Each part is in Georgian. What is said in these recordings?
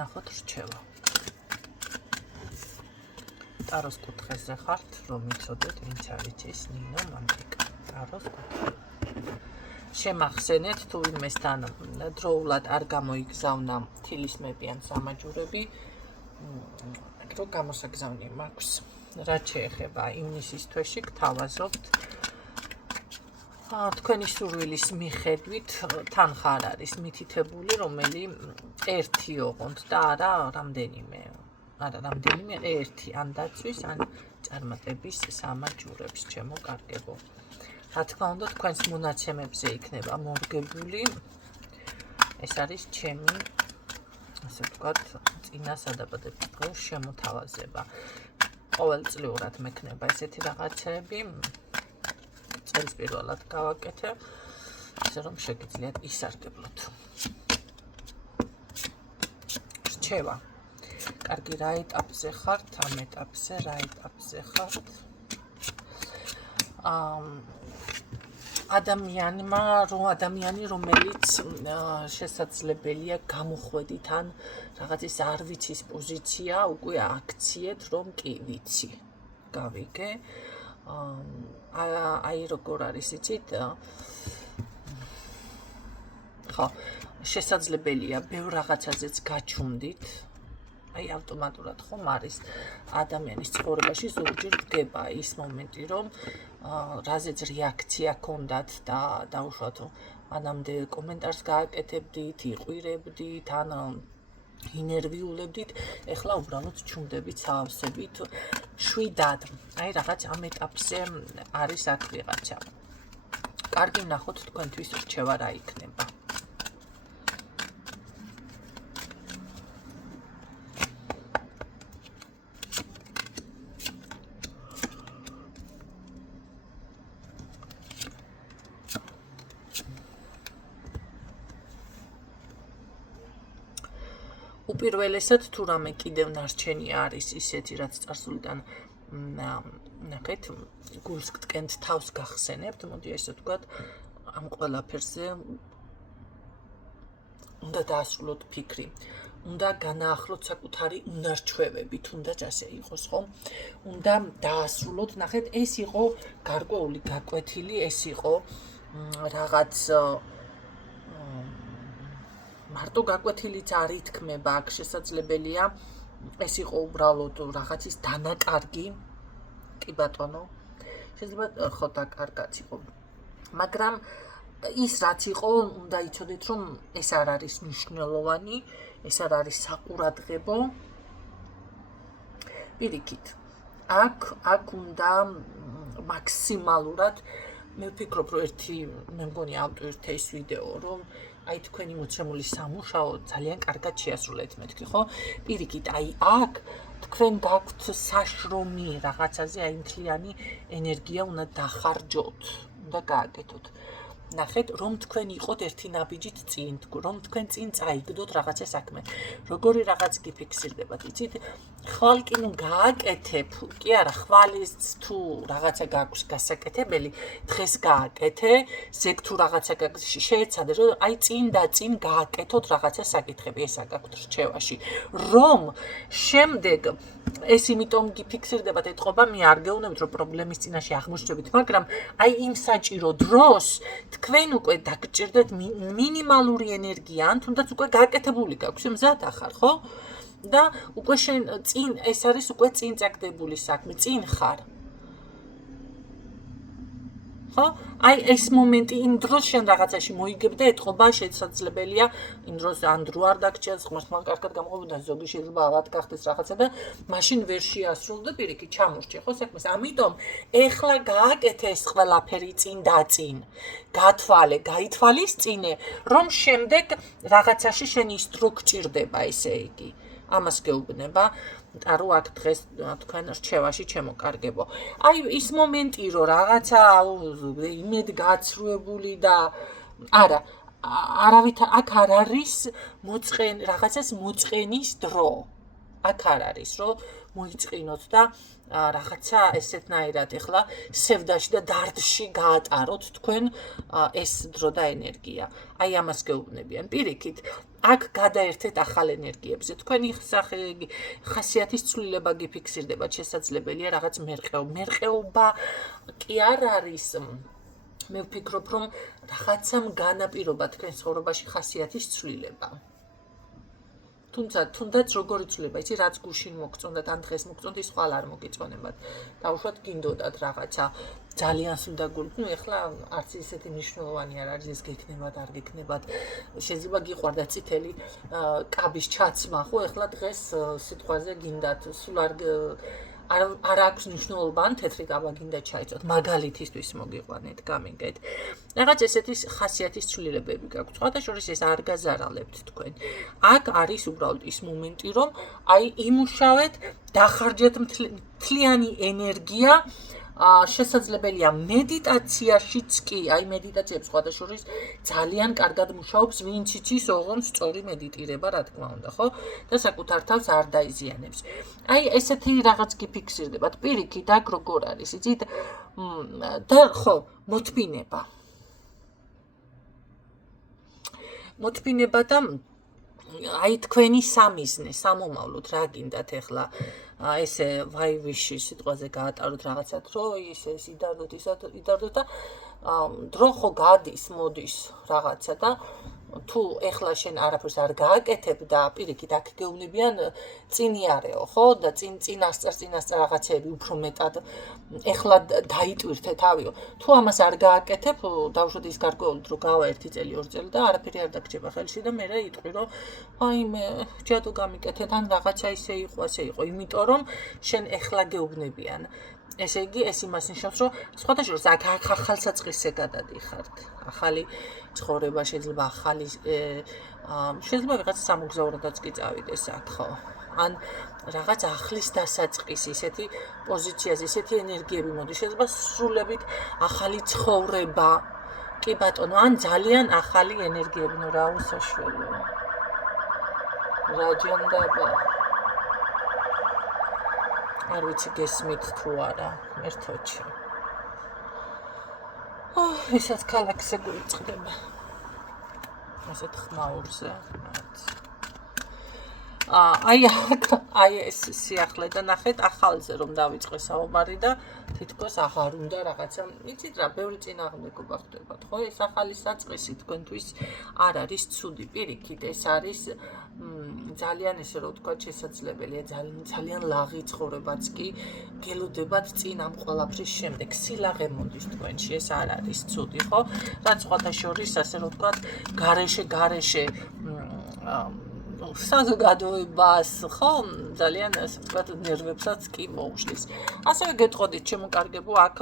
ნახოთ რჩევა. ტაროს კუთხეზე ხართ, რომ იცოდეთ, ვინც არის ეს ნინო მამრიკა. ტაროს კუთხე. შემახსენეთ, თუ ვინმესთან დროულად არ გამოიგზავნა თილისმებიან სამაჯურები, რომ გამოსაგზავნი მაქვს. რაც შეეხება ივნისის თვეში გთავაზობთ თქვენი სურვილის მიხედვით თან ხარ არის მითითებული, რომელი ერთი ოღონდ და არა რამდენიმე ერთი ან დაცვის ან წარმატების სამაჯურებს ჩემოკარგებო. რა თქმა უნდა, თქვენს მონაცემებზე იქნება მორგებული. ეს არის ჩემი, ასე ვთქვათ, წინა სადაბადების დღის შემოთავაზება. ყოველწლიურად მექნება ესეთი რაღაცები. წელს პირველად გავაკეთე, ისე რომ შეგიძლიათ ისარგებლოთ. რჩევა. კარგი, რა ეტაპზე ხართ? ამ ეტაპზე რა ეტაპზე ხართ? ადამიანი, რომელიც შესაძლებელია გამოხვედით ან რაღაცის არ ვიცის პოზიცია, უკვე აქციეთ, რომ კი ვიცი. გავიგე. აი როგორ არის იცით? ხო, შესაძლებელია ბევრ რაღაცაზეც გაჩუმდით. აი ავტომატურად ხომ არის ადამიანის ცხოვრებაში ზოგჯერ დგება ის მომენტი, რომ რაზეც რეაქცია ჰქონდათ და დაუშვათ მანამდე კომენტარს გააკეთებდით, იყვირებდით, ან ინერვიულებდით, ეხლა უბრალოდ ჩუმდებით საავსებით შვიდად. აი რაღაც ამ ეტაპზე არის აქ ვიღაცა. კარგი, ნახოთ თქვენთვის რჩევა რა იქნება. უპირველესად თუ რამე კიდევ ნარჩენი არის ისეთი, რაც წარსულიდან ნახეთ, გულს გტკენთ, თავს გახსენებთ, მოდი ესე ვთქვათ, ამ ყველაფერზე უნდა დაასრულოთ ფიქრი. უნდა განაახლოთ საკუთარი უნარჩვევები, თუნდაც ასე იყოს, ხო? უნდა დაასრულოთ, ნახეთ, ეს იყო გარკვეული გაკვეთილი, ეს იყო რაღაც მარტო გაკვეთილიც არ ითქმება, აქ შესაძლებელია ეს იყო უბრალოდ რაღაცის დანაკარგი, კი ბატონო, შეიძლება ხო დაკარგაც იყო, მაგრამ ის რაც იყო, უნდა იცოდეთ, რომ ეს არ არის მნიშვნელოვანი, ეს არ არის საყურადღებო. პირიქით, აქ უნდა მაქსიმალურად, მე ვფიქრობ, რომ მე მგონი ავტვირთე ის ვიდეო, რომ აი თქვენი მოცემული სამუშაო ძალიან კარგად შეასრულეთ, მეთქი, ხო? პირიქით, აი აქ თქვენ გაქვთ საშრომი რაღაცაზე, აი მთლიანი ენერგია უნდა დახარჯოთ, უნდა გააკეთოთ. ნახეთ, რომ თქვენ იყოთ ერთი ნაბიჯით წინ, რომ თქვენ წინ წაიგდოთ რაღაცა საქმე. როგორი რაღაც გიფიქსირდებათ, იცით? ხვალ კი ნუ გააკეთებ, კი არა, ხვალის თუ რაღაცა გაქვს გასაკეთებელი, დღეს გააკეთე, ზეგ თუ რაღაცა შეეცადე, რომ აი წინ და წინ გააკეთოთ რაღაცა საკითხები, ესა გაქვთ რჩევაში. რომ შემდეგ ეს იმიტომ გიფიქსირდებათ ეთყობა, მე არ გეუბნებით, რომ პრობლემის წინაშე აღმოჩნდებით, მაგრამ აი იმ საჭირო დროს თქვენ უკვე დაგჭირდეთ მინიმალური ენერგია, ან თუნდაც უკვე გააკეთებული გაქვს, მზად ახარ, ხო? და უკვე შენ წინ ეს არის უკვე წინ წაგდებული საქმე, წინ ხარ. ხო? აი ეს მომენტი იმ დროს შენ რაღაცაში მოიგებ და ეთყობა შესაძლებელია იმ დროს ან დრო არ დაგჭირდეს, ხმასთან კარგად გამოყვება, ზოგი შეიძლება აღარ გახდეს რაღაცა და მაშინ ვერ შეასრულდა პირიქით ჩამორჩე, ხო საქმეს. ამიტომ ეხლა გააკეთე ეს ყველაფერი წინ და წინ. გათვალე, გაითვალისწინე, რომ შემდეგ რაღაცაში შენი სტრუ გჭირდება, ესე იგი. ამას გეუბნება, ტარო აქ დღეს თქვენ რჩევაში ჩემოკარგებო. აი ის მომენტი, რომ რაღაცა იმედგაცრუებული და არა, არავითარ აქ არ არის რაღაცას მოწყენის დრო. აქ არ არის, რომ მოიწყინოთ და რაღაცა ესეთნაირად ეხლა სევდაში და დარდში გაატაროთ თქვენ ეს დრო და ენერგია. აი ამას გეუბნებიან. პირიქით, აქ გადაერთეთ ახალ ენერგიებზე. თქვენი ხასიათის ცვლილება გიფიქსირდება, შესაძლებელია რაღაც მერყეობა კი არ არის. მე ვფიქრობ, რომ რაღაცამ განაპირობა თქვენ ცხოვრებაში ხასიათის ცვლილება. თუნდაც როგორი ცვლილება, იცი, რაც გუშინ მოგწონდათ, ან დღეს მოგწონთ, ის ხვალ არ მოგეწონებათ. დაუშვათ გინდოდათ რაღაცა ძალიან სულდა გულით. ეხლა არც ისეთი მნიშვნელოვანი არ არის, ეს გექნებათ, არ გექნებათ. შეიძლება გიყვარდა წითელი კაბის ჩაცმა, ხო, ეხლა დღეს სიტყვაზე გინდათ, სულ არ აქვს მნიშვნელობა, ან თეთრი კაბა გინდა ჩაიწოთ. მაგალითისთვის მოგიყვანეთ, გამიგეთ. რაღაც ესეთი ხასიათის ცვლილებები გაქვთ. სხვადასხვა ეს არ გაზარალებთ თქვენ. აქ არის უბრალოდ ის მომენტი, რომ აი იმუშავეთ, დახარჯეთ მთლიანი ენერგია. შესაძლებელია მედიტაციაშიც კი, აი მედიტაციებს სხვადასხვა ძალიან კარგად მუშაობს, ვინც იცის ოღონდ სწორი მედიტირება, რა თქმა უნდა, ხო? და საკუთარ თავს არ დაიზიანებს. აი ესეთი რაღაც გიფიქსირდებათ. პირიქით, აქ როგორ არის, იცით? და ხო, მოთმინება და აი თქვენი სამიზნე, სამომავლოდ რა გინდათ ეხლა ესე ვაივიში სიტყვაზე გაატაროთ რაღაცად, რომ ის იდარდოთ და დრო ხო გადის, მოდის რაღაცა და თუ ეხლა შენ არაფერს არ გააკეთებ და პირიქით აქ გეუბნებიან წინიარეო, ხო? და წინასწარ რაღაცეები უფრო მეტად ეხლა დაიტვირთე თავიო. თუ ამას არ გააკეთებ, დავუშვათ ის გარკვეული დრო გავა 1 წელი, 2 წელი და არაფერი არ დაგჭება ხელში და მე იტყვი რომ აი მე ჯადო გამიკეთეთ ან რაღაცა ისე იყო, ასე იყო, იმიტომ რომ შენ ეხლა გეუბნებიან. ესე იგი, ეს იმას ნიშნავს, რომ სხვადასხვა აქ ახალ საწყისზე გადადიხართ. ახალი ცხოვრება შეიძლება ახალი შეიძლება ვიღაც სამოგზაუროდაც კი წავიდეს აქ, ხო? ან რაღაც ახლის დასაწყისი, ისეთი პოზიციაზე, ისეთი ენერგიები მოდის, შეიძლება სრულებით ახალი ცხოვრება. კი ბატონო, ან ძალიან ახალი ენერგიები, ნუ რა უსაშველოა. რა ჯანდაბა. არ ვიცი გესმით თუ არა, ერთოჩი. ისაც ქალაქზე გუიწყდება. ასეთ ხმაურზე. აი ეს სიახლე და ნახეთ ახალზე რომ დავიწყე საუბარი და თითქოს აღარ უნდა რაღაცა, იცით რა, ბევრი წინააღმდეგობა ხდებათ, ხო? ეს ახალი საწყისი თქვენთვის არ არის ცუდი, პირიქით, ეს არის ძალიან ესე რომ ვთქვა შესაძლებელია, ძალიან ლაღი ცხოვრებაც კი გელოდებათ წინ ამ ყველაფრის შემდეგ. სილაღე მოდის თქვენში, ეს არ არის ცუდი, ხო? რაც სხვადასხვა ასე რომ ვთქვა, გარეშე საზოგადოებას, ხო, ძალიან ასე ვთქვათ, ნერვებსაც კი მოუშლის. ასევე გეტყოდით, შემოკარგებო, აქ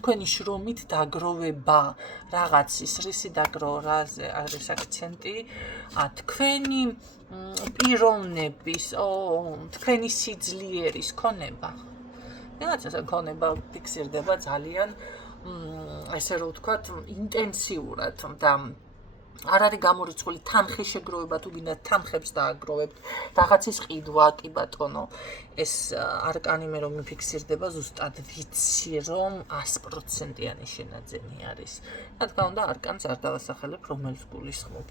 თქვენი შრომით დაგროვება, რაღაცის რისი დაგროვა, რაზე არის აქცენტი, თქვენი პიროვნების, თქვენი სიძლიერის ქონება. რაღაცა ქონება ფიქსირდება ძალიან, ასე რომ ვთქვათ, ინტენსიურად და არ არის გამორიცხული თანხის შეგროვება, თუ გინდა თანხებს დააგროვებთ, რაღაცის ყიდვა, კი ბატონო, ეს არკანი მე რომ მიფიქსირდება, ზუსტად ვიცი, რომ 100%-იანი შენაძენი არის. რა თქმა უნდა, არკანს არ დავასახელებ, რომელიც გულისხმობ.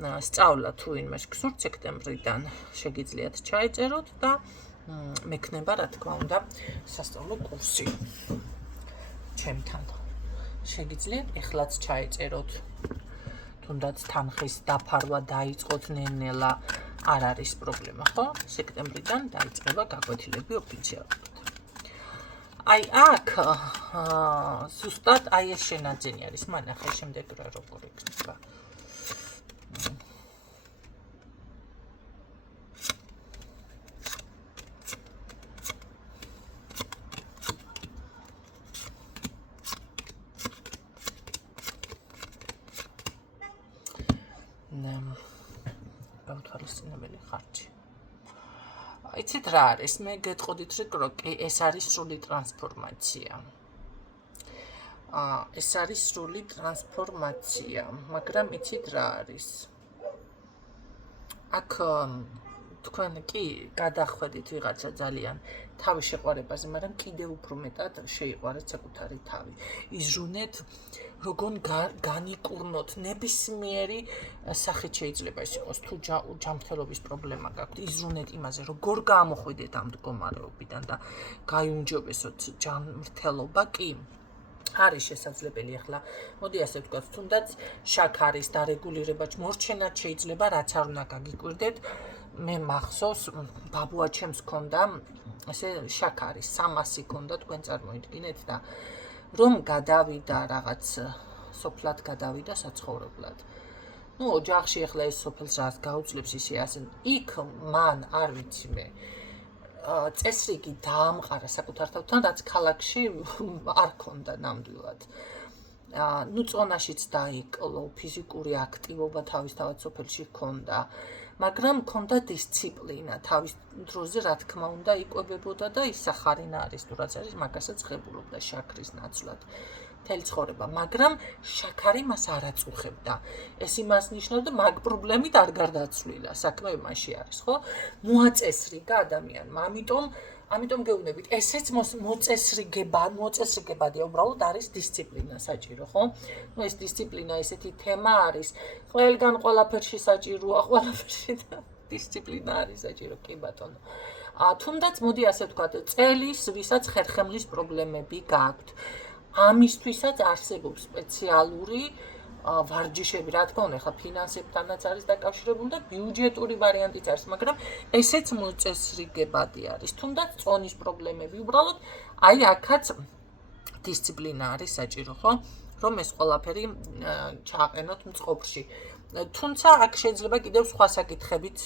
სწავლა თუ ვინმეს გსურთ, სექტემბრიდან შეგიძლიათ ჩაეწეროთ და მექნება, რა თქმა უნდა, სასწავლო კურსი ჩემთან. შეგიძლიათ ეხლაც ჩაეწეროთ. თუნდაც თანხის დაფარვა დაიწყოთ ნელ-ნელა, არ არის პრობლემა, ხო? სექტემბრიდან დაიწყება გაკვეთილები ოფიციალურად. აი აქ ზუსტად აი ეს შენაძენი არის, მანახე შემდეგ რა როგორ იქნება. გავთვალისწინებელი ხარჯი. იცით რა არის? მე გეტყოდით, რომ ეს არის სრული ტრანსფორმაცია. ეს არის სრული ტრანსფორმაცია, მაგრამ იცით რა არის? აქ თქვენ კი გადახვედით ვიღაცა ძალიან თავის შეყვარებაზე, მაგრამ კიდევ უფრო მეტად შეიყვარეთ საკუთარი თავი. იზრუნეთ, როგორ განიკურნოთ ნებისმიერი სახით შეიძლება ის იყოს, თუ ჯანმრთელობის პრობლემა გაქვთ, იზრუნეთ იმაზე, როგორ გამოხვიდეთ ამ მდგომარეობიდან და გაიუმჯობესოთ ჯანმრთელობა კი არის შესაძლებელი ახლა. მოდი ასე ვთქვათ, თუნდაც შაქარის დარეგულირება მორჩენად შეიძლება, რაც არ უნდა გაგიკვირდეთ. მე მახსოვს, ბაბუა ჩემს ჰქონდა ესე შაქარის 300 ჰქონდა, თქვენ წარმოიდგინეთ და რომ გადავიდა რაღაც სოფლად გადავიდა საცხოვრებლად. ოჯახში ახლა ეს სოფელს რაც გაუძლებს ისე ასე. იქ მან არ ვიცი მე წესრიგი დაამყარა საკუთარ თავთან, რაც ქალაქში არ ქონდა ნამდვილად. წონაშიც დაიკლო, ფიზიკური აქტივობა თავისთავად სოფელში ჰქონდა, მაგრამ ჰქონდა დისციპლინა თავის დროზე, რა თქმა უნდა, იკვებებოდა და ის სახარინა არის, თუ რაც არის, მაგასაც ღებულობდა შაქრის ნაცვლად. მთელი ცხოვრება, მაგრამ შაქარი მას არ აწუხებდა. ეს იმას ნიშნავდა, მაგ პრობლემით არ გარდაცვლილა, საქმე იმაში არის, ხო? მოაწესრიგა ადამიანმა. ამიტომ გეუბნებით, ესეც მოწესრიგებადია, უბრალოდ არის დისციპლინა საჭირო, ხო? ეს დისციპლინა ესეთი თემა არის, ყველგან ყველაფერში საჭიროა, ყველაფერში დისციპლინა არის საჭირო, კი ბატონო. თუნდაც მოდი ასე ვთქვათ, წელის, ვისაც ხერხემლის პრობლემები გააქვთ. ამისთვისაც არსებობს სპეციალური ვარჯიშები, რა თქმა უნდა, ხა ფინანსებთანაც არის დაკავშირებული და ბიუჯეტური ვარიანტიც არის, მაგრამ ესეც მოწესრიგებადი არის. თუნდაც წონის პრობლემები, უბრალოდ აი აქაც დისციპლინა არის საჭირო, ხო? რომ ეს ყველაფერი ჩააყენოთ მწყობრში. თუმცა აქ შეიძლება კიდევ სხვა საკითხებიც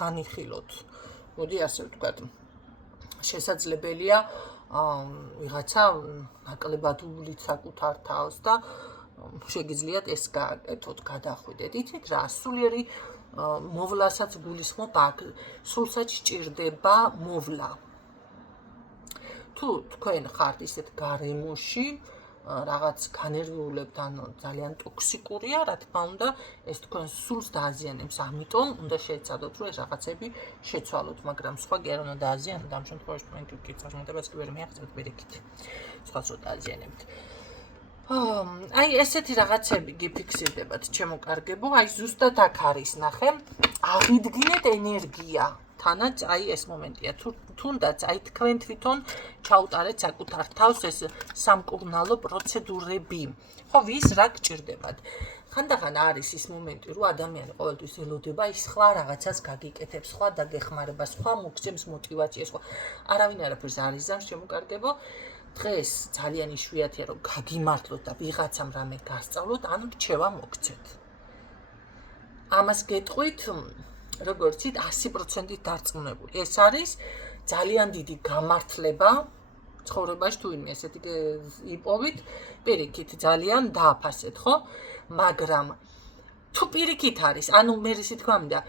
განიხილოთ. მოდი ასე ვთქვათ, შესაძლებელია ვიღაცა ნაკლებად უვლით საკუთარ თავს და შეგიძლიათ ეს გააკეთოთ, გადახვიდეთ. იცით რა, სულიერი მოვლასაც გულისხმობ აქ, სულსაც სჭირდება მოვლა. თუ თქვენ ხართ ისეთ გარემოში, რაღაც განერვიულებთ, ანუ ძალიან ტოქსიკურია, რა თქმა უნდა, ეს თქვენ სულს დააზიანებს, ამიტომ უნდა შეეცადოთ, რომ ეს რაღაცები შეცვალოთ, მაგრამ სხვა კი არ უნდა დააზიანოთ, ამ შემთხვევაში თქვენ კი წარმატებას კი ვერ მიაღწევთ პირიქით. სხვას რო დააზიანებთ. აი ესეთი რაღაცები გიფიქსირდებათ, ჩემო კარგებო, აი ზუსტად აქ არის, ნახე, აღიდგინეთ ენერგია. თანაც აი ეს მომენტია, თუნდაც აი თქვენ თვითონ ჩაუტარეთ საკუთარ თავს ეს სამკურნალო პროცედურები. ხო, ვის რა გჭირდებათ? ხანდახან არის ის მომენტი, რომ ადამიანი ყოველთვის ელოდება ის სხვა რაღაცას გაგიკეთებს, სხვა დაგეხმარება, სხვა მოგცემს мотиваციას, სხვა არავინ არაფერს არ იზამს, ჩემო კარგებო. დღეს ძალიან იშვიათია, რომ გაგიმართლოთ და ვიღაცამ რამე გასწავლოთ, ან რჩევა მოგცეთ. ამას გეტყვით როგორც იცით 100%-ით დარწმუნებული. ეს არის ძალიან დიდი გამართლება ცხოვრებაში, თუ ვინმე ესეთი იპოვით, პირიქით ძალიან დააფასეთ, ხო? მაგრამ თუ პირიქით არის, ანუ მე ისე თქვა მინდა,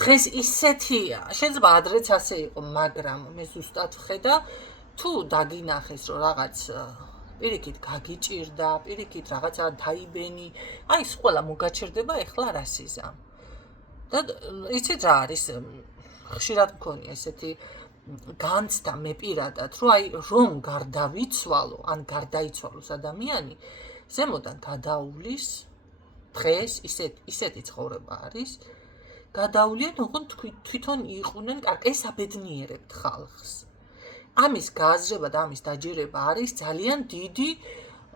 დღეს ისეთია, შეიძლება ადრეც ასე იყო, მაგრამ მე ზუსტად ვხედა, თუ დაგინახეს, რომ რაღაც პირიქით გაგიჭირდა, პირიქით რაღაცა დაიბენი, აი ეს ყველა მოგაჩერდება, ეხლა რა სიზამ. და იცით რა არის, ხშირად მქონია ესეთი განცდა მე პირადად, რომ აი რომ გარდავიცვალო, ან გარდაიცვალოს ადამიანი, ზემოდან გადაუვლის დღეს ისეთი ცხოვრება არის, გადაუვლიან, ოღონდ თვითონ იყვნენ, ეს აბედნიერებთ ხალხს. ამის გააზრება და ამის დაჯერება არის ძალიან დიდი,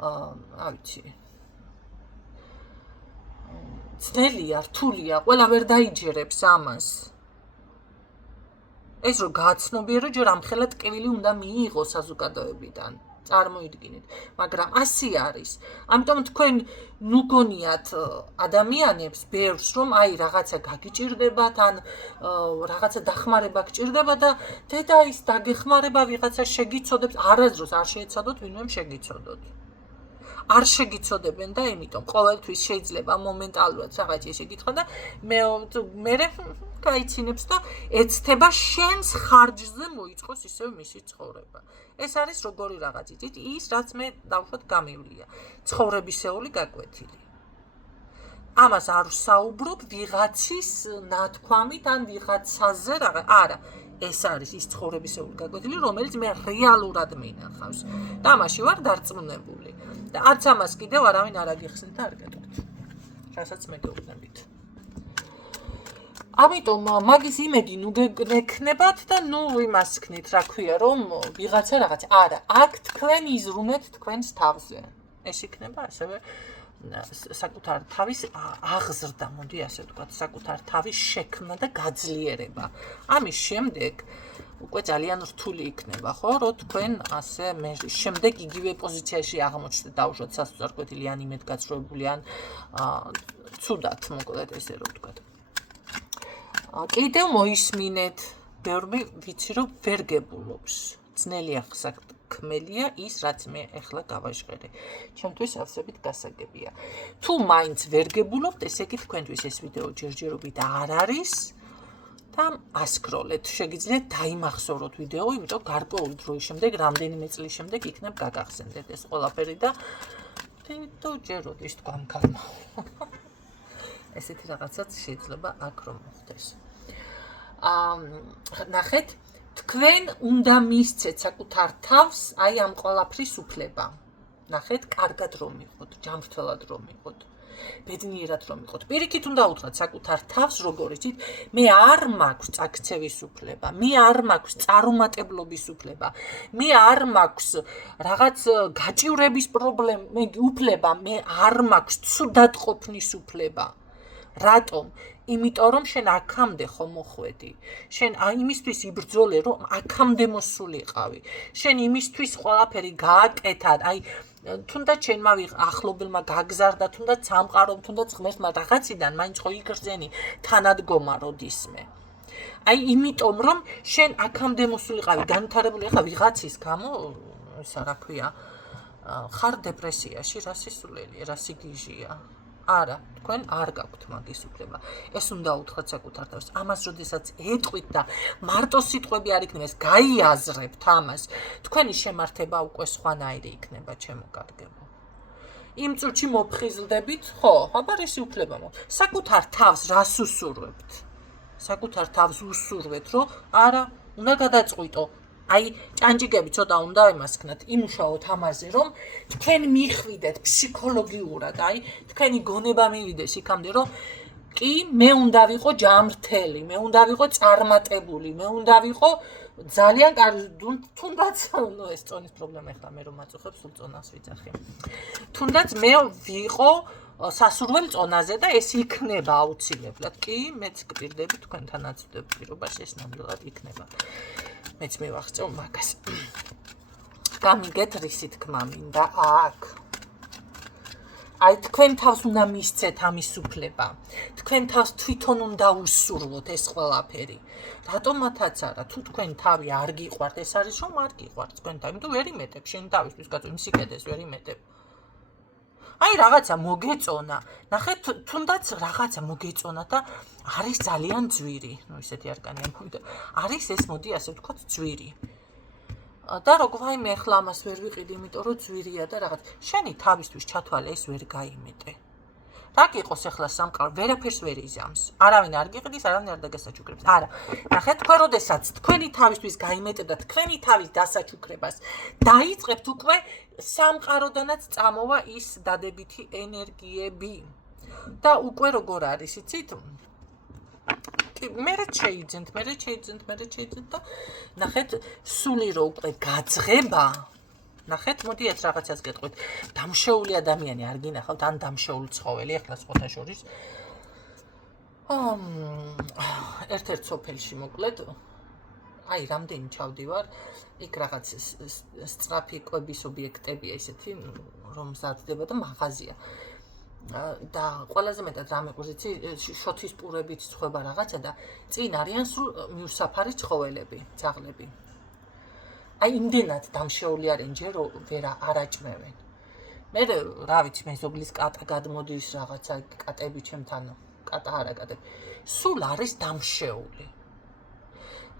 რა ვიცი, ძნელია, რთულია, ყველა ვერ დაიჯერებს ამას. ეს რომ გააცნობიერო, ჯერ ამხელა ტკივილი უნდა მიიღო საზოგადოებიდან. წარმოიდგინეთ, მაგრამ ასე არის. ამიტომ თქვენ ნუ გონიათ ადამიანებს ბევრს, რომ აი რაღაცა გაგიჭირდებათ, ან რაღაცა დახმარება გჭირდება და დედა ის დაგეხმარება ვიღაცა შეგიცოდებს, არასდროს არ შეეცადოთ ვინმემ შეგიცოდოთ. არ შეგიცოდებენ და იმიტომ ყოველთვის შეიძლება მომენტალურად რაღაც ისე გითხრა და მე გაიცინებს და ეცდება შენს ხარჯზე მოიწყოს ისევ მისი ცხოვრება. ეს არის როგორი რაღაც იცით, ის რაც მე დავუშვათ გამივლია. ცხოვრებისეული გაკვეთილი. ამას არ ვსაუბრობ ვიღაცის ნათქვამით ან ვიღაცაზე არა. ეს არის ის ცხოვრებისეული გაკვეთილი, რომელიც მე რეალურად მინახავს. და ამაში ვარ დარწმუნებული. და არც ამას კიდევ არავინ არ აგიხსნით და არ გეტყვით. რასაც მე გეუბნებით. ამიტომ მაგის იმედი ნუ გექნებათ და ნუ იმას ქნით, რა ქვია, რომ ვიღაცა რაღაც. არა, აქ თქვენ იზრუნეთ თქვენს თავზე. ეს იქნება ასევე საკუთარ თავის აღზრდა, მოდი ასე ვთქვათ, საკუთარ თავის შექმნა და გაძლიერება. ამის შემდეგ უკვე ძალიან რთული იქნება, ხო, რომ თქვენ ასე შემდეგ იგივე პოზიციაში აღმოჩნდეთ, დაუშვათ სასწრაფო კვეთილი ან იმედგაცრუებული ან ცუდად, მოკლედ ესე რომ ვთქვათ. კიდევ მოისმინეთ, ბევრი ვიცი რომ ვერ გებულობს. ძნელია საქმელია ის, რაც მე ახლა გავაჟღერე. ჩემთვის ავსებით გასაგებია. თუ მაინც ვერ გებულობთ, ესე იგი თქვენთვის ეს ვიდეო ჯერჯერობით არ არის და ასკროლეთ. შეგიძლიათ დაიმახსოვროთ ვიდეო, იმიტომ გარკვეული დროის შემდეგ, რამდენიმე წლის შემდეგ იქნებ გაგახსენდეთ ეს ყველაფერი და ჯერ როდის თქვენ ქალმა. ესეთი რაღაცაც შეიძლება აქ რომ მოხდეს. ნახეთ, თქვენ უნდა მისცეთ საკუთარ თავს აი ამ ყველაფრის უფლება. ნახეთ, კარგად რომ იყოთ, ჯანმრთელად რომ იყოთ, ბედნიერად რომ იყოთ. პირიქით უნდა უთხრათ საკუთარ თავს, როგორ იცით, მე არ მაქვს წაქცევის უფლება, მე არ მაქვს წარუმატებლობის უფლება, მე არ მაქვს რაღაც გაჭირების უფლება, მე არ მაქვს ცუდად ყოფნის უფლება. რატომ? იმიტომ რომ შენ აქამდე ხო მოხვედი. შენ იმისთვის იბრძოლე, რომ აქამდე მოსულიყავი. შენ იმისთვის ყველაფერი გააკეთა, აი თუნდაც შენმა ახლობელმა გაგზარდა, თუნდაც სამყარომ, თუნდაც ღმერთმა რაღაციდან მაინც ხო იგრძენი თანადგომა როდისმე. აი იმიტომ რომ შენ აქამდე მოსულიყავი, განვითარებული ხარ ვიღაცის გამო, ისა რა ქვია, ხარ დეპრესიაში, რა სისულელია, რა სიგიჟია. არა, თქვენ არ გაქვთ მაგის უფლება. ეს უნდა უთხრათ საკუთარ თავს. ამას როდესაც ეტყვით და მარტო სიტყვები არ იქნება, გაიაზრებთ ამას, თქვენი შემართება უკვე სხვანაირი იქნება, ჩემო კარგებო. იმ წუთში მოფხიზლდებით, ხო, აბა ეს უფლება მო. საკუთარ თავს რას უსურვებთ? საკუთარ თავს უსურვეთ, რომ არა, უნდა გადაწყვიტო. აი, ჭანჭიკები ცოტა უნდა იმასქნათ, იმუშაოთ ამაზე, რომ თქვენ მიხვიდეთ ფსიქოლოგიურად, აი, თქვენი გონება მივიდეს იქამდე, რომ კი, მე უნდა ვიყო ჯანმრთელი, მე უნდა ვიყო წარმატებული, მე უნდა ვიყო ძალიან კარგი, თუნდაც, ნუ ეს წონის პრობლემა ახლა მე რომ მაწუხებ, სულ წონას ვიძახი. თუნდაც მე ვიყო სასურველ წონაზე და ეს იქნება აუცილებლად. კი, მეც გპირდები თქვენთანაც ვდებ პირობას, ეს ნამდვილად იქნება. მეც მივახცევ მაგას. გამიგეთ რისი თქმა მინდა აქ. აი თქვენ თავს უნდა მისცეთ ამის უფლება. თქვენ თავს თვითონ უნდა უსურვოთ ეს ყველაფერი. რატომათაც არა, თუ თქვენ თავი არ გიყვართ, ეს არის რომ არ გიყვართ თქვენ თავი, იმიტომ ვერ იმეტებ შენ თავისთვის კაცო, იმსიკედეს ვერ იმეტებ. აი რაღაცა მოგეწონა. ნახეთ, თუნდაც რაღაცა მოგეწონა და არის ძალიან ძვირი. ნუ ისეთი არკანი ამოვიდა. არის ეს მოდი ასე ვთქვათ ძვირი. და როგორ მე ახლა ამას ვერ ვიყიდი, იმიტომ რომ ძვირია და რაღაც. შენი თავისთვის ჩათვალე ეს ვერ გაიმეტე. რა გიყოს ახლა სამყარო, ვერაფერს ვერ იზამს. არავინ არ გიყიდის, არავინ არ დაგასაჩუქრებს. არა. ნახეთ, თქვენ როდესაც თქვენი თავისთვის გაიმეტებთ და თქვენი თავის დასაჩუქრებას დაიწყებთ, უკვე სამყაროდანაც წამოვა ის დადებითი ენერგიები. და უკვე როგორ არის, იცით? მერე შეიძენთ და ნახეთ, სული რო უკვე გაძღება, ნახეთ, მოდი ეს რაღაცას გეტყვით. დამშეული ადამიანი არ გინახავთ, ან დამშეული ცხოველი, ახლა სხვათა შორის. ერთ-ერთ სოფელში მოკლედ, აი, რამდენი ჩავდივარ, იქ რაღაც სწრაფი კვების ობიექტებია ისეთი, რომ მზადდება და მაღაზია. და ყველაზე მეტად რა მეყვარს, იცი, შოთის პურებით ცხება რაღაცა და წინ არიან სულ მიუსაფარი ცხოველები, ძაღლები. აი, იმდენად დამშეული არიან ჯერ ვერ არაჭმევენ. მე რა ვიცი, მეზობლის კატა გადმოდის რაღაცა კატები ჩემთან, კატა არა კატები. სულ არის დამშეული.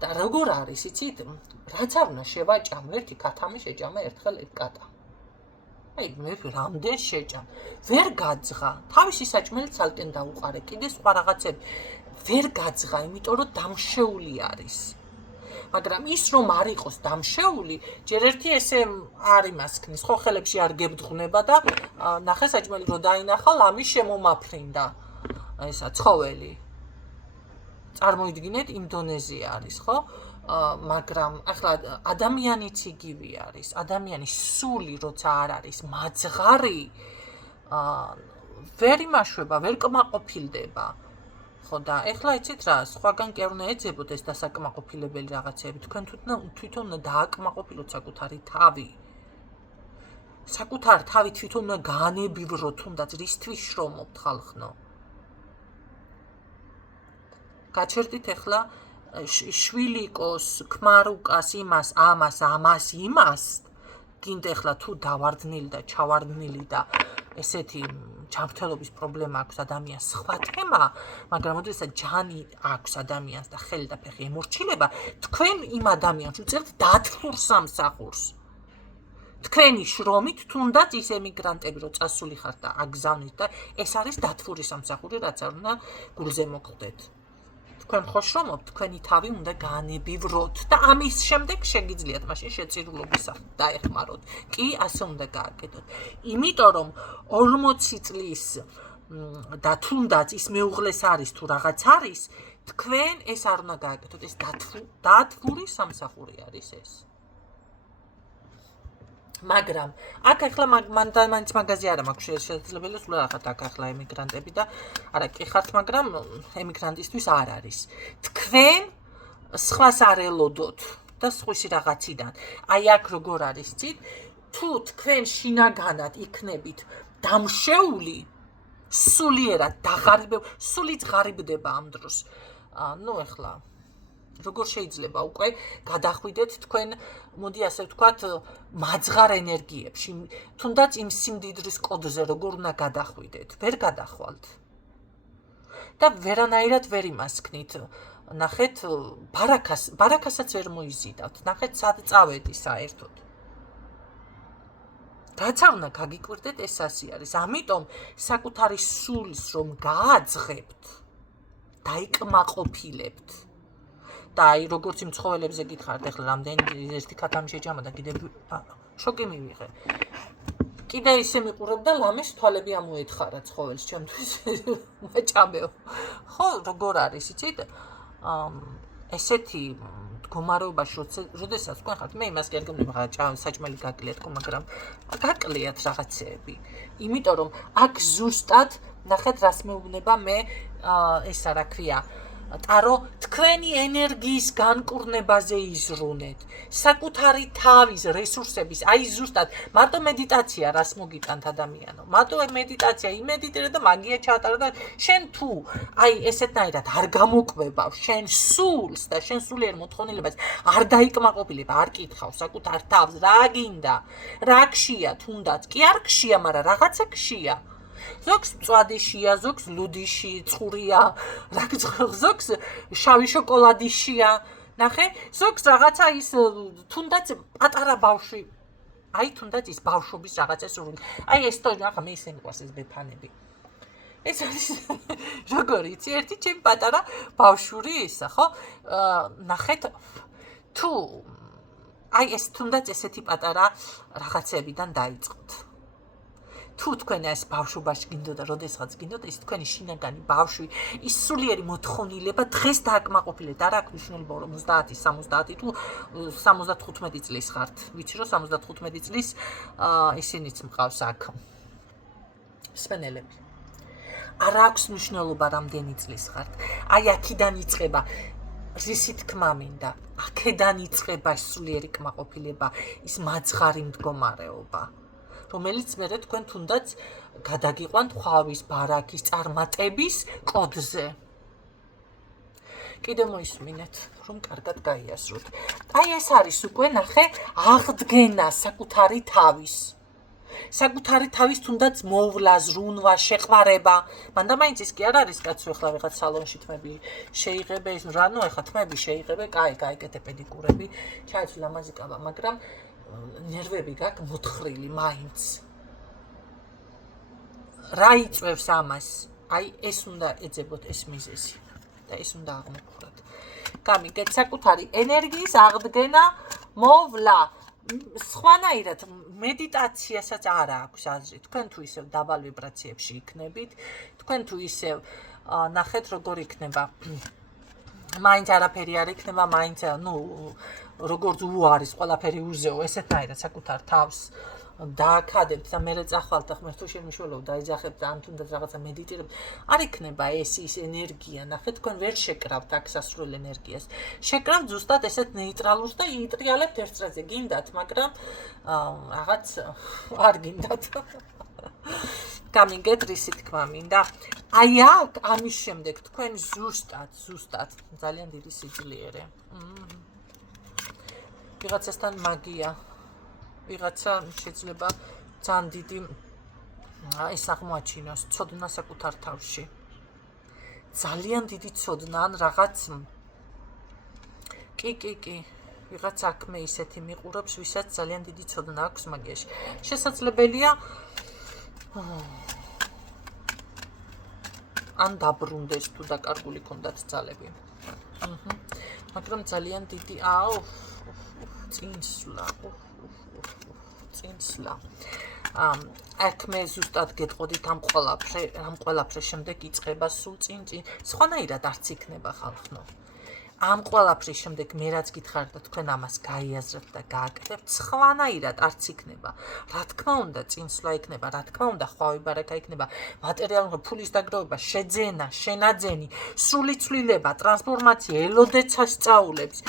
და როგორ არის, იცით, რაც არ უნდა შევაჭამ, ერთი ქათამი შეჭამა ერთხელ ერთ კატა. აი, მე რამდენ შეჭამ. ვერ გაძღა. თავისი საჭმელი ცალკენ დაუყარე. კიდე სხვა რაღაცები ვერ გაძღა, იმიტომ რომ დამშეული არის. მაგრამ ის რომ არ იყოს დამშეული, ჯერ ერთი ესე არ იმასქნის, ხო ხელებში არ გებძღვნება და ნახე საჭმელი რო დაინახა, ლამი შემომაფრინდა. ესა ცხოველი. წარმოიდგინეთ, ინდონეზია არის, ხო? მაგრამ ახლა ადამიანიც იგივე არის. ადამიანის სული როცა არ არის მაძღარი, ვერ იმაშვება, ვერ კმაყოფილდება. ხო და ეხლა იცით რა, სხვაგან კი არ უნდა ეძებოთ ეს დასაკმაყოფილებელი რაღაცები. თქვენ თვითონ უნდა დააკმაყოფილოთ საკუთარი თავი. საკუთარ თავი თვითონ უნდა გაანებივროთ, თუნდაც რისთვის შრომობთ ხალხნო. გაჩერდით ეხლა შვილიკოს, ქმარუკას, იმას, გინდა ეხლა თუ დავარდნილი და ჩავარდნილი და ესეთი ჯანმრთელობის პრობლემა აქვს ადამიანს სხვა თემა, მაგრამ როდესაც ჯანი აქვს ადამიანს და ხელი და ფეხი ემორჩილება, თქვენ იმ ადამიანს უწევთ დათვურ სამსახურს. თქვენი შრომით თუნდაც ის ემიგრანტები რო წასული ხართ და აგზავნით და ეს არის დათვური სამსახური, რაც არ უნდა გულზე მოხვდეთ. თქვენ ხო შრომობთ, თქვენი თავი უნდა გაანებივროთ და ამის შემდეგ შეგიძლიათ მაშინ შეწირულობის სახით დაეხმაროთ. კი, ასე უნდა გააკეთოთ. იმიტომ რომ 40 წლის და თუნდაც ის მეუღლეს არის თუ რაღაც არის, თქვენ ეს არ უნდა გააკეთოთ, ეს დათვური სამსახური არის ეს. მაგრამ აქ ახლა მაინც მაგაზი არა მაქვს შესაძლებელი სულ რაღაც აქ ახლა ემიგრანტები და არა კი ხართ, მაგრამ ემიგრანტისთვის არ არის. თქვენ სხვას არ ელოდოთ და სხვისი რაღაციდან. აი აქ როგორ არის ცით, თუ თქვენ შინაგანად იქნებით დამშეული, სულიერად სულიც ღარიბდება ამ დროს. ნუ ახლა როგორ შეიძლება უკვე გადახვიდეთ თქვენ, მოდი ასე ვთქვათ, მაძღარ ენერგიებში, თუნდაც იმ სიმდიდრის კოდზე როგორ უნდა გადახვიდეთ, ვერ გადახვალთ. და ვერანაირად ვერ იმასქნით. ნახეთ, ბარაქასაც ვერ მოიზიდავთ. ნახეთ, სად წავედი საერთოდ. რაც არ უნდა გაგიკვირდეთ, ეს ასე არის. ამიტომ საკუთარი სულს რომ გააძღებთ, დაიკმაყოფილებთ. და აი როგორც იმ ცხოველებზე გითხართ, ახლა რამდენი ერთი ქათამი შეჯამა და კიდე შოკი მივიღე. კიდე ისე მიყურებდა ლამის თვალები ამოეთხარა ცხოველს ჩემთვის მაჭამეო. ხო, როგორ არის, იცით? ესეთი მდგომარეობაში, როდესაც თქვენ ხართ, მე იმას კი არ გემნები, საჭმელი გაკლია თქო, მაგრამ გაკლიათ რაღაცეები. იმიტომ რომ აქ ზუსტად ნახეთ რას მეუბნება მე ესა რა ქვია, ტარო თქვენი ენერგიის განკურნებაზე იზრუნეთ. საკუთარი თავის რესურსების, აი ზუსტად მარტო მედიტაცია რას მოგიტანთ ადამიანო. მარტო მედიტაცია, იმედიტირე და მაგია ჩაატარა და შენ თუ აი ესეთნაირად არ გამოკვებავ შენ სულს და შენ სულიერ მოთხოვნილებას არ დაიკმაყოფილებ, არ კითხავ საკუთარ თავს, რა გინდა, რა გშია თუნდაც, კი არ გშია, მაგრამ რაღაცა გშია. ზოგს მწვადი-შია, ზოგს ლუდი-ში, წყურია, ზოგს შავი შოკოლადი-შია, ნახე, ზოგს რაღაცა ის თუნდაც პატარა ბავშვი, აი თუნდაც ის ბავშვობის რაღაცა სურვილი. აი ეს თორე ახლა მე ისე მიყვარს ეს ბეფანები. ეს არის როგორ იცი, ერთი ჩემი პატარა ბავშვური ისა, ხო? ნახეთ, თუ აი ეს თუნდაც ესეთი პატარა რაღაცებიდან დაიწყოთ. თუ თქვენ ეს ბავშვობაში გინდოდა, როდესაც გინდოდა, ის თქვენი შინაგანი ბავშვი, ის სულიერი მოთხოვნილება დღეს დააკმაყოფილეთ. არ აქვს მნიშვნელობა რომ 30, 70 თუ 75 წლის ხართ. ვიცი რომ 75 წლის ისინიც მყავს აქ. სპენელები. არ აქვს მნიშვნელობა რამდენი წლის ხართ. აი აქედან იწყება რისი თქმა მინდა. აქედან იწყება სულიერი კმაყოფილება, ის მაძღარი მდგომარეობა. რომელიც მერე თქვენ თუნდაც გადაგიყვანთ ხავის, ბარაქის, წარმატების კოდზე. კიდე მოისმინეთ, რომ კარგად გაიასროთ. აი ეს არის უკვე ნახე აღდგენა საკუთარი თავის. საკუთარი თავის თუნდაც მოვლა, ზრუნვა, შეყვარება. მანდა მაინც ის კი არ არის კაცო, ახლა ვიღაც სალონში თმები შეიღებე, ის რანო ახლა თმები შეიღებე, გაიკეთე პედიკურები, ჩაიცვი ლამაზი კაბა, მაგრამ ნერვები გაქვს მოთხრილი მაინც. რა იწვევს ამას? აი ეს უნდა ეძებოთ ეს მიზეზი და ეს უნდა აღმოფხვრათ. გამიგეთ საკუთარი ენერგიის აღდგენა მოვლა. სხვანაირად მედიტაციასაც არ აქვს აზრი. თქვენ თუ ისევ დაბალ ვიბრაციებში იქნებით, თქვენ თუ ისევ ნახეთ როგორ იქნება. მაინც არაფერი არ იქნება, მაინც როგორც უარის ყველაფერი უზეო, ესეთნაირად საკუთარ თავს დააქადებთ და მერე წახვალთ და ღმერთო შემიშველო დაიძახებთ და ან თუნდაც რაღაცა მედიტირებთ. არ იქნება ეს ის ენერგია, ნახეთ, თქვენ ვერ შეკრავთ აქ სასურველ ენერგიას. შეკრავთ ზუსტად ესეთ ნეიტრალურს და იტრიალებთ ერთ წრეზე. გინდათ, მაგრამ რაღაც არ გინდათ. გამიგეთ რისი თქმა მინდა. აი აქ ამის შემდეგ თქვენ ზუსტად ძალიან დიდი სიძლიერე. ვიღაცასთან მაგია. ვიღაცა შეიძლება ძალიან დიდი ეს აღმოაჩინოს, ცოდნა საკუთარ თავში. ძალიან დიდი ცოდნა ან რაღაც კი. ვიღაც საქმე ისეთი მიყურებს, ვისაც ძალიან დიდი ცოდნა აქვს მაგიაში. შესაძლებელია ან დაბრუნდეს თუ დაკარგული ქონდათ ძალები. მაგრამ ძალიან დიდი წინსვლა. აქ მე ზუსტად გეტყოდით ამ ყველაფრის შემდეგ იწყება სულ წინ. სხვანაირად არც იქნება ხალხო. ამ ყველაფრის შემდეგ მე რაც გითხარით და თქვენ ამას გაიაზრებთ და გააკეთებთ, სხვანაირად არც იქნება. რა თქმა უნდა, წინსვლა იქნება, რა თქმა უნდა, ხვავიბარაკა იქნება, მატერიალური ფულის დაგროვება, შეძენა, შენაძენი, სრული ცვლილება, ტრანსფორმაცია, ელოდეცა სწავლებს,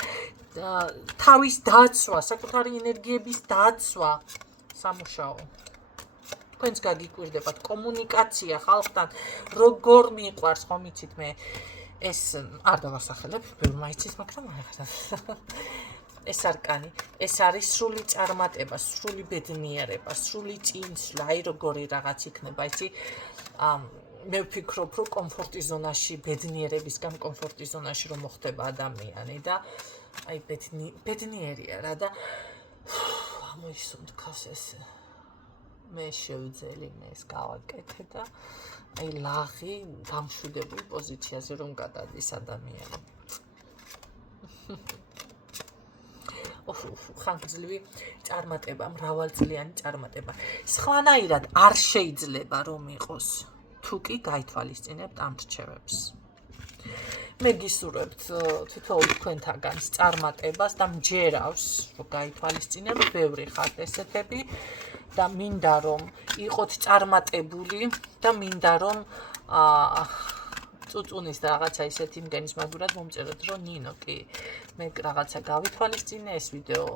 თავის დაცვა, საკუთარი ენერგიების დაცვა, სამუშაო. თქვენს გაგიკვირდებათ კომუნიკაცია ხალხთან, როგორ მიყვარს, ხომ იცით მე ეს არ დავასახელებ, ბევრ მაიცის, მაგრამ ეს არკანი, ეს არის სრული წარმატება, სრული ბედნიერება, სრული წინსვლა, აი როგორი რაღაც იქნება, იცი? მე ვფიქრობ, რომ კომფორტი ზონაში, ბედნიერებისგან კომფორტი ზონაში რომ მოხდება ადამიანი და აი ბედნიერია რა და ამოისუნთქავს ეს მე შევძელი მე ეს გავაკეთე და აი ლაღი დამშვიდებული პოზიციაზე რომ გადადის ადამიანი. ხანგრძლივი წარმატება, მრავალწლიანი წარმატება. სხვანაირად არ შეიძლება რომ იყოს, თუ კი გაითვალისწინებთ ამ რჩევებს. მე გისურვებთ თითოეულ თქვენთაგანს წარმატებას და მჯერავს, რომ გაითვალისწინებთ, ბევრი ხართ ესეთები და მინდა რომ იყოთ წარმატებული და მინდა რომ წუწუნის და რაღაცა ისეთი იმგენის მაგურად მომწეროთ, რომ ნინო კი მე რაღაცა გავითვალისწინე ეს ვიდეო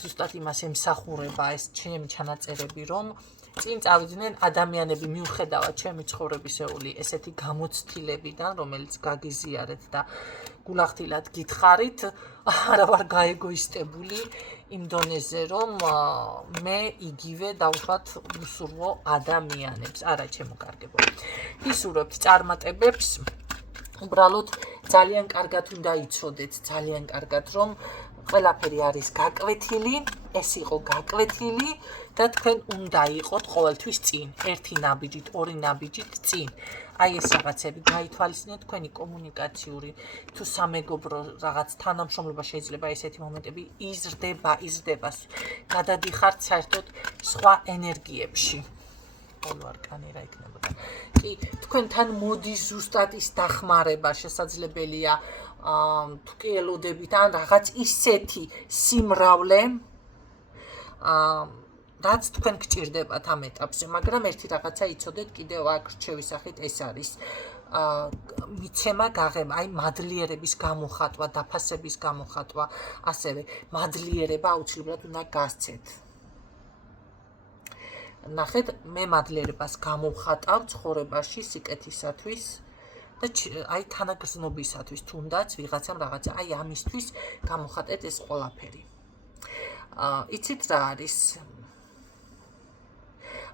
ზუსტად იმას ემსახურება ეს ჩემი ჩანაწერები, რომ წინ წავიდნენ ადამიანები მიუხედავად ჩემი ცხოვრებისეული ესეთი გამოცდილებიდან, რომელიც გაგიზიარეთ და გულახდილად გითხარით, არა ვარ გაეგოისტებული იმ დონეზე, რომ მე იგივე დავუშვათ უსურვო ადამიანებს, არა ჩემო-კარგებო. ისურვებთ წარმატებებს, უბრალოდ ძალიან კარგად უნდა იცოდეთ, ძალიან კარგად, რომ ყველაფერი არის გაკვეთილი, ეს იყო გაკვეთილი და თქვენ უნდა იყოთ ყოველთვის წინ, ერთი ნაბიჯით, ორი ნაბიჯით წინ. აი ეს რაღაცები გაითვალისწინეთ, თქვენი კომუნიკაციური თუ სამეგობრო რაღაც თანამშრომლობა შეიძლება ესეთი მომენტები იზრდება, გადადიხართ საერთოდ სხვა ენერგიებში. ბოლო არკანი რა იქნებოდა. კი, თქვენთან მოდის ზუსტად ის დახმარება, შესაძლებელია თუ კი ელოდებით ან რაღაც ისეთი სიმრავლე, რაც თქვენ გჭირდებათ ამ ეტაპზე, მაგრამ ერთი რაღაცა იცოდეთ, კიდევ აქ რჩევის სახით ეს არის მიცემა, გაღება, აი მადლიერების გამოხატვა, დაფასების გამოხატვა, ასევე მადლიერება აუცილებლად უნდა გასცეთ. ნახეთ, მე მადლიერებას გამოვხატავ ცხოვრებაში სიკეთისათვის და აი თანაგრძნობისათვის, თუნდაც ვიღაცამ რაღაცა, აი ამისთვის გამოხატეთ ეს ყველაფერი. იცით რა არის?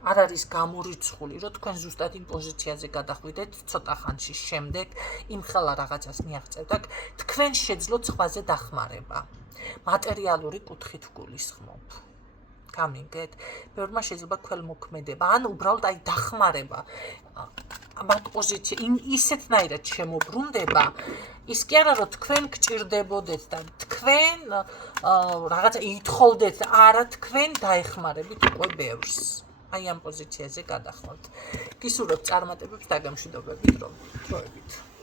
არ არის გამორიცხული, რომ თქვენ ზუსტად იმ პოზიციაზე გადახვიდეთ ცოტა ხანში შემდეგ, იმხელა რაღაცას მიაღწევთ, თქვენ შეძლოთ სხვაზე დახმარება. მატერიალური კუთხით ვგულისხმობ. გამინგეთ, ბევრმა შეიძლება ქველმოქმედება, ან უბრალოდ აი დახმარება. მათ პოზიცია ისეთნაირად შემოbrunდება, ის კი არა რომ თქვენ გჭირდებოდეთ და თქვენ რაღაცა ითხოვდეთ, არა თქვენ დაეხმარებით უკვე ბევრს. აი ამ პოზიციაზე გადახვალთ. გისურვებთ წარმატებებს და გამშვიდობებით დროებით.